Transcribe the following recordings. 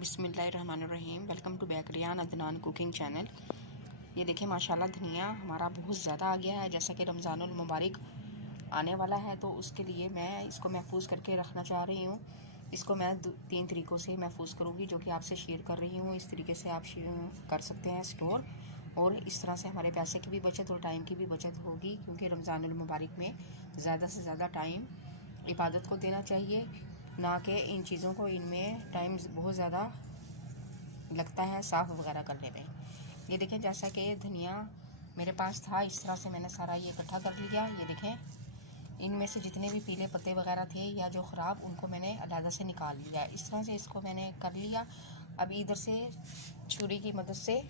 बिस्मिल्लाहिर्रहमानिर्रहीम। Welcome to back Riyan Adnan cooking channel. ये देखिए माशाल्लाह धनिया हमारा बहुत ज़्यादा आ गया है। जैसा कि रमज़ानुल मुबारक आने वाला है तो उसके लिए मैं इसको महफूज करके रखना चाह रही हूँ। इसको मैं 3 तरीक़ों से महफूज करूँगी जो कि आपसे शेयर कर रही हूँ। इस तरीके से आप कर सकते हैं स्टोर, और इस तरह से हमारे पैसे की भी बचत और टाइम की भी बचत होगी, क्योंकि रमज़ानुल मुबारक में ज़्यादा से ज़्यादा टाइम इबादत को देना चाहिए, ना कि इन चीज़ों को। इनमें टाइम बहुत ज़्यादा लगता है साफ़ वगैरह करने में। ये देखें जैसा कि धनिया मेरे पास था, इस तरह से मैंने सारा ये इकट्ठा कर लिया। ये देखें इनमें से जितने भी पीले पत्ते वगैरह थे या जो ख़राब, उनको मैंने अलग से निकाल लिया। इस तरह से इसको मैंने कर लिया। अब इधर से छुरी की मदद से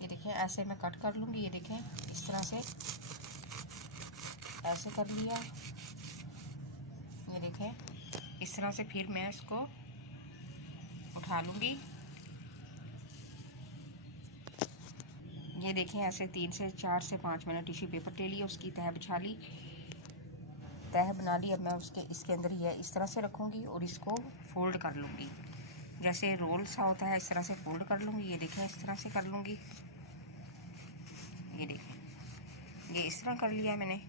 ये देखें ऐसे मैं कट कर लूँगी। ये देखें इस तरह से ऐसे कर लिया। ये देखें इस तरह से फिर मैं इसको उठा लूँगी। ये देखें ऐसे 3 से 4 से 5 मैंने टिश्यू पेपर ले लिया, उसकी तह बिछा ली, तह बना ली। अब मैं इसके अंदर ये इस तरह से रखूँगी और इसको फोल्ड कर लूँगी। जैसे रोल सा होता है इस तरह से फोल्ड कर लूँगी। ये देखें इस तरह से कर लूँगी। ये देखें ये इस तरह कर लिया मैंने।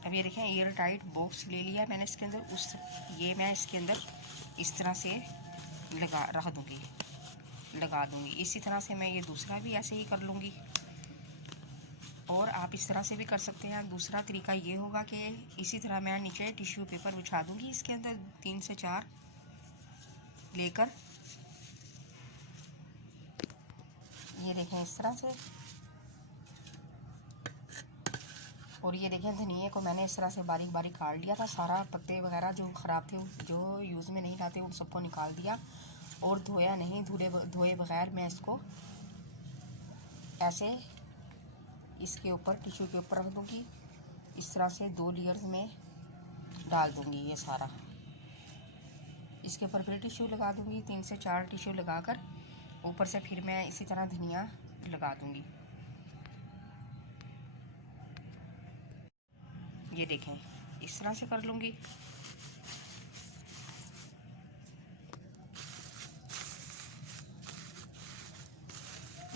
अब ये देखें एयर टाइट बॉक्स ले लिया मैंने इसके अंदर। मैं इसके अंदर इस तरह से लगा दूँगी। इसी तरह से मैं ये दूसरा भी ऐसे ही कर लूँगी, और आप इस तरह से भी कर सकते हैं। दूसरा तरीका ये होगा कि इसी तरह मैं नीचे टिश्यू पेपर बिछा दूँगी, इसके अंदर 3 से 4 लेकर। ये देखें इस तरह से, और ये देखें धनिए को मैंने इस तरह से बारीक बारीक काट लिया था। सारा पत्ते वगैरह जो ख़राब थे, जो यूज़ में नहीं लाते, उन सबको निकाल दिया और धोया नहीं। धोए बगैर मैं इसको ऐसे इसके ऊपर टिश्यू के ऊपर रख दूँगी। इस तरह से 2 लेयर्स में डाल दूँगी ये सारा। इसके ऊपर फिर टिश्यू लगा दूँगी, 3 से 4 टिश्यू लगाकर ऊपर से फिर मैं इसी तरह धनिया लगा दूँगी। ये देखें इस तरह से कर लूँगी।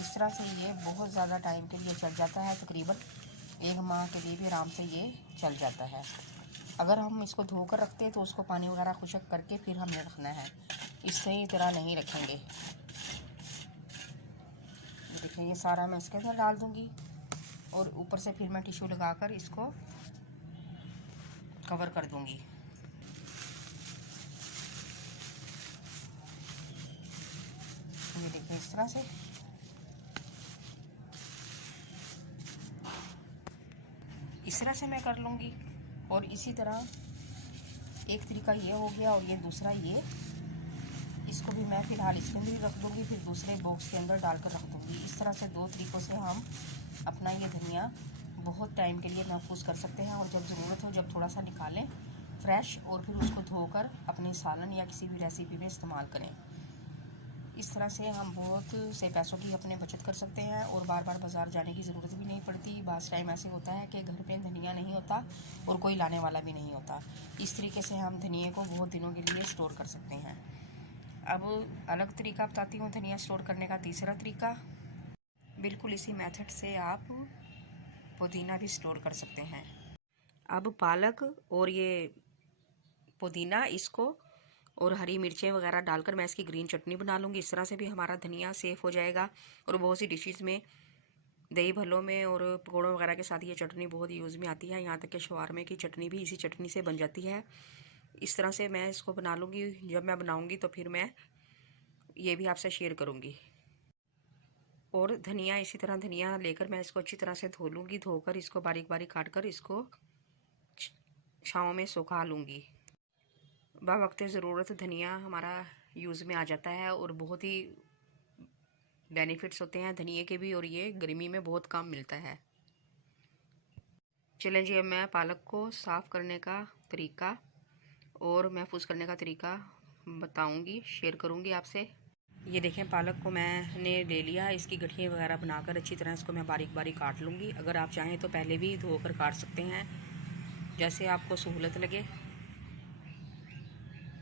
इस तरह से ये बहुत ज़्यादा टाइम के लिए चल जाता है, तकरीबन 1 माह के लिए भी आराम से ये चल जाता है। अगर हम इसको धोकर रखते हैं तो उसको पानी वगैरह खुशक करके फिर हमने रखना है, इससे तरह नहीं रखेंगे। देखिए ये सारा मैं इसके अंदर डाल दूँगी, और ऊपर से फिर मैं टिश्यू लगाकर इसको कवर कर दूँगी। ये देखिए इस तरह से मैं कर लूँगी। और इसी तरह एक तरीका ये हो गया, और ये दूसरा ये, इसको भी मैं फ़िलहाल इसके अंदर ही रख दूँगी, फिर दूसरे बॉक्स के अंदर डालकर रख दूँगी। इस तरह से 2 तरीक़ों से हम अपना ये धनिया बहुत टाइम के लिए महफूज कर सकते हैं। और जब ज़रूरत हो, जब थोड़ा सा निकालें फ्रेश, और फिर उसको धोकर अपने सालन या किसी भी रेसिपी में इस्तेमाल करें। इस तरह से हम बहुत से पैसों की अपने बचत कर सकते हैं, और बार बार बाज़ार जाने की ज़रूरत भी नहीं पड़ती। बाज़ टाइम ऐसे होता है कि घर पे धनिया नहीं होता और कोई लाने वाला भी नहीं होता। इस तरीके से हम धनिए को बहुत दिनों के लिए स्टोर कर सकते हैं। अब अलग तरीका बताती हूँ धनिया स्टोर करने का। तीसरा तरीका, बिल्कुल इसी मेथड से आप पुदीना भी स्टोर कर सकते हैं। अब पालक और ये पुदीना, इसको और हरी मिर्चें वगैरह डालकर मैं इसकी ग्रीन चटनी बना लूँगी। इस तरह से भी हमारा धनिया सेफ़ हो जाएगा। और बहुत सी डिशेस में, दही भल्लों में और पकौड़ों वगैरह के साथ ये चटनी बहुत यूज़ में आती है। यहाँ तक कि शवारमे की चटनी भी इसी चटनी से बन जाती है। इस तरह से मैं इसको बना लूँगी। जब मैं बनाऊँगी तो फिर मैं ये भी आपसे शेयर करूँगी। और धनिया इसी तरह धनिया लेकर मैं इसको अच्छी तरह से धो लूँगी। धोकर इसको बारीक बारीक काट कर इसको छाँव में सुखा लूँगी। वक्त ज़रूरत धनिया हमारा यूज़ में आ जाता है, और बहुत ही बेनिफिट्स होते हैं धनिए के भी, और ये गर्मी में बहुत काम मिलता है। चलें जी, अब मैं पालक को साफ़ करने का तरीका और महफूज करने का तरीका बताऊंगी, शेयर करूंगी आपसे। ये देखें पालक को मैंने ले लिया। इसकी गठियाँ वगैरह बनाकर अच्छी तरह इसको मैं बारीक बारीक काट लूँगी। अगर आप चाहें तो पहले भी धोकर काट सकते हैं, जैसे आपको सहूलत लगे।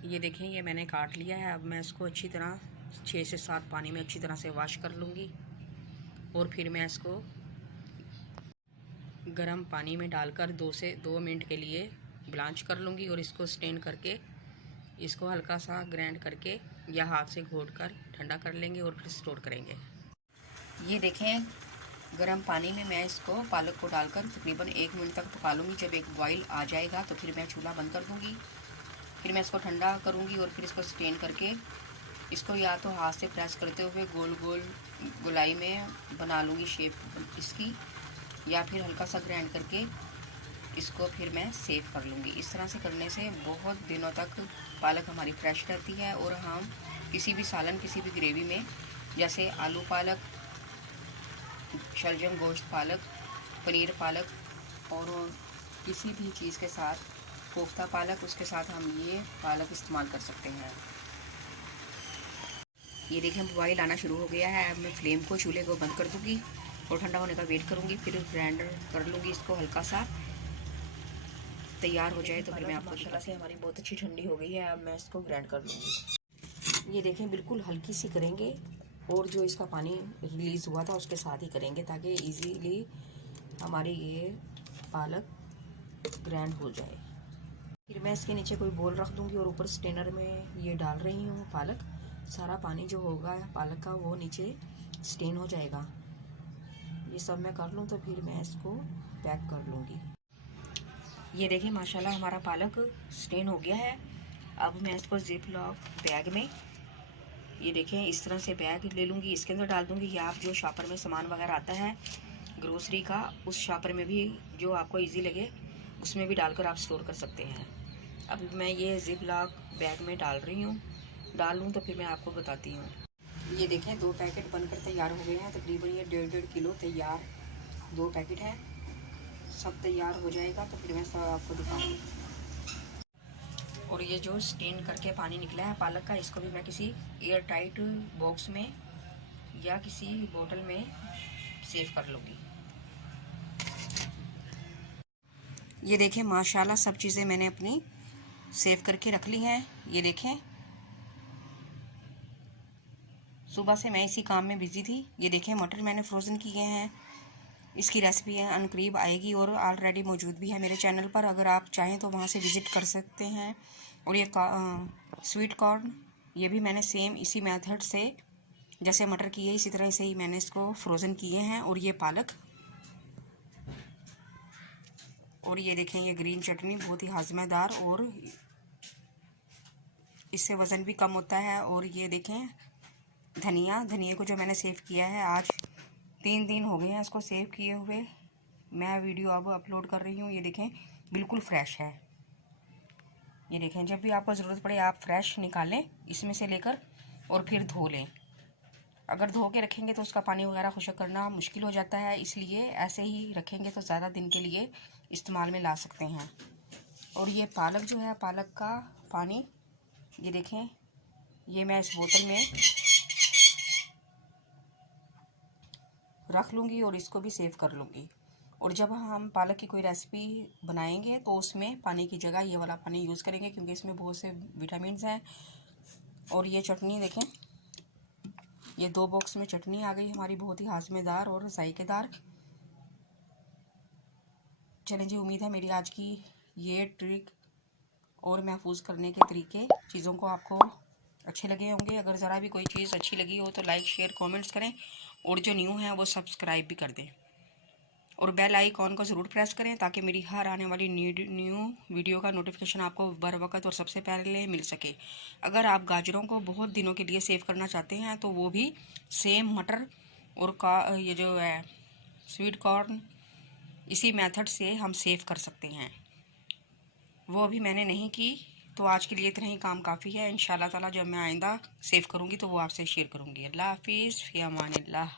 ये देखें, ये मैंने काट लिया है। अब मैं इसको अच्छी तरह 6 से 7 पानी में अच्छी तरह से वॉश कर लूँगी और फिर मैं इसको गर्म पानी में डालकर 2 से 2 मिनट के लिए ब्लांच कर लूँगी और इसको स्टेन करके इसको हल्का सा ग्राइंड करके या हाथ से घोट कर ठंडा कर लेंगे और फिर स्टोर करेंगे। ये देखें, गर्म पानी में मैं इसको पालक को डालकर तकरीबन 1 मिनट तक पका लूँगी। जब एक बॉईल आ जाएगा तो फिर मैं चूल्हा बंद कर दूँगी। फिर मैं इसको ठंडा करूँगी और फिर इसको स्टेन करके इसको या तो हाथ से प्रेस करते हुए गोल गोल गोलाई में बना लूँगी शेप इसकी, या फिर हल्का सा ग्राइंड करके इसको फिर मैं सेव कर लूँगी। इस तरह से करने से बहुत दिनों तक पालक हमारी फ्रेश रहती है और हम किसी भी सालन, किसी भी ग्रेवी में, जैसे आलू पालक, शलजम गोश्त पालक, पनीर पालक और किसी भी चीज़ के साथ, कोफ्ता पालक, उसके साथ हम ये पालक इस्तेमाल कर सकते हैं। ये देखें, बॉईल आना शुरू हो गया है। अब मैं फ्लेम को, चूल्हे को बंद कर दूँगी और ठंडा होने का वेट करूँगी। फिर ग्राइंडर कर लूँगी इसको, हल्का सा तैयार हो जाए तो फिर मैं आपको माशाल्लाह से हमारी बहुत अच्छी ठंडी हो गई है। अब मैं इसको ग्राइंड कर लूँगी। ये देखें, बिल्कुल हल्की सी करेंगे और जो इसका पानी रिलीज़ हुआ था उसके साथ ही करेंगे ताकि इजीली हमारी ये पालक ग्राइंड हो जाए। फिर मैं इसके नीचे कोई बोल रख दूँगी और ऊपर स्टेनर में ये डाल रही हूँ पालक। सारा पानी जो होगा पालक का वो नीचे स्टेन हो जाएगा। ये सब मैं कर लूँ तो फिर मैं इसको पैक कर लूँगी। ये देखिए, माशाल्लाह हमारा पालक स्टेन हो गया है। अब मैं इसको जिप लॉक बैग में, ये देखें, इस तरह से बैग ले लूँगी, इसके अंदर डाल दूँगी। या आप जो शॉपर में सामान वगैरह आता है ग्रोसरी का, उस शॉपर में भी जो आपको इजी लगे उसमें भी डालकर आप स्टोर कर सकते हैं। अब मैं ये जिप लॉक बैग में डाल रही हूँ। डाल लूँ तो फिर मैं आपको बताती हूँ। ये देखें, 2 पैकेट बनकर तैयार हो गए हैं। तकरीबन ये 1.5 किलो तैयार 2 पैकेट है। सब तैयार हो जाएगा तो फिर मैं सब आपको दिखाऊंगी। और ये जो स्टेन करके पानी निकला है पालक का, इसको भी मैं किसी एयर टाइट बॉक्स में या किसी बोतल में सेव कर लूँगी। ये देखें, माशाल्लाह सब चीज़ें मैंने अपनी सेव करके रख ली हैं। ये देखें, सुबह से मैं इसी काम में बिज़ी थी। ये देखें, मटर मैंने फ्रोज़न किए हैं। इसकी रेसिपी है अनकरीब आएगी और ऑलरेडी मौजूद भी है मेरे चैनल पर, अगर आप चाहें तो वहाँ से विज़िट कर सकते हैं। और ये स्वीट कॉर्न, ये भी मैंने सेम इसी मेथड से जैसे मटर किए इसी तरह से ही मैंने इसको फ्रोज़न किए हैं। और ये पालक, और ये देखें, ये ग्रीन चटनी बहुत ही हाजमेदार और इससे वज़न भी कम होता है। और ये देखें धनिया को जो मैंने सेव किया है, आज 3 दिन हो गए हैं इसको सेव किए हुए। मैं वीडियो अब अपलोड कर रही हूँ। ये देखें, बिल्कुल फ्रेश है। ये देखें, जब भी आपको ज़रूरत पड़े आप फ्रेश निकालें इसमें से लेकर और फिर धो लें। अगर धो के रखेंगे तो उसका पानी वगैरह खुशक करना मुश्किल हो जाता है, इसलिए ऐसे ही रखेंगे तो ज़्यादा दिन के लिए इस्तेमाल में ला सकते हैं। और ये पालक जो है, पालक का पानी, ये देखें, ये मैं इस बोतल में रख लूँगी और इसको भी सेव कर लूँगी। और जब हम पालक की कोई रेसिपी बनाएंगे तो उसमें पानी की जगह ये वाला पानी यूज़ करेंगे क्योंकि इसमें बहुत से विटामिन्स हैं। और ये चटनी देखें, ये 2 बॉक्स में चटनी आ गई हमारी, बहुत ही हाजमेदार और जायकेदार। चलें जी, उम्मीद है मेरी आज की ये ट्रिक और महफूज करने के तरीके चीज़ों को आपको अच्छे लगे होंगे। अगर ज़रा भी कोई चीज़ अच्छी लगी हो तो लाइक, शेयर, कमेंट्स करें और जो न्यू हैं वो सब्सक्राइब भी कर दें और बेल आइकॉन को ज़रूर प्रेस करें ताकि मेरी हर आने वाली न्यू वीडियो का नोटिफिकेशन आपको बर वक्त और सबसे पहले मिल सके। अगर आप गाजरों को बहुत दिनों के लिए सेव करना चाहते हैं तो वो भी सेम मटर और ये जो है स्वीट कॉर्न, इसी मेथड से हम सेव कर सकते हैं। वो अभी मैंने नहीं की तो आज के लिए इतना ही काम काफ़ी है। इंशाल्लाह ताला जब मैं आइंदा सेव करूँगी तो वो आपसे शेयर करूँगी। अल्लाह हाफिज़, फ़ी अमानिल्लाह।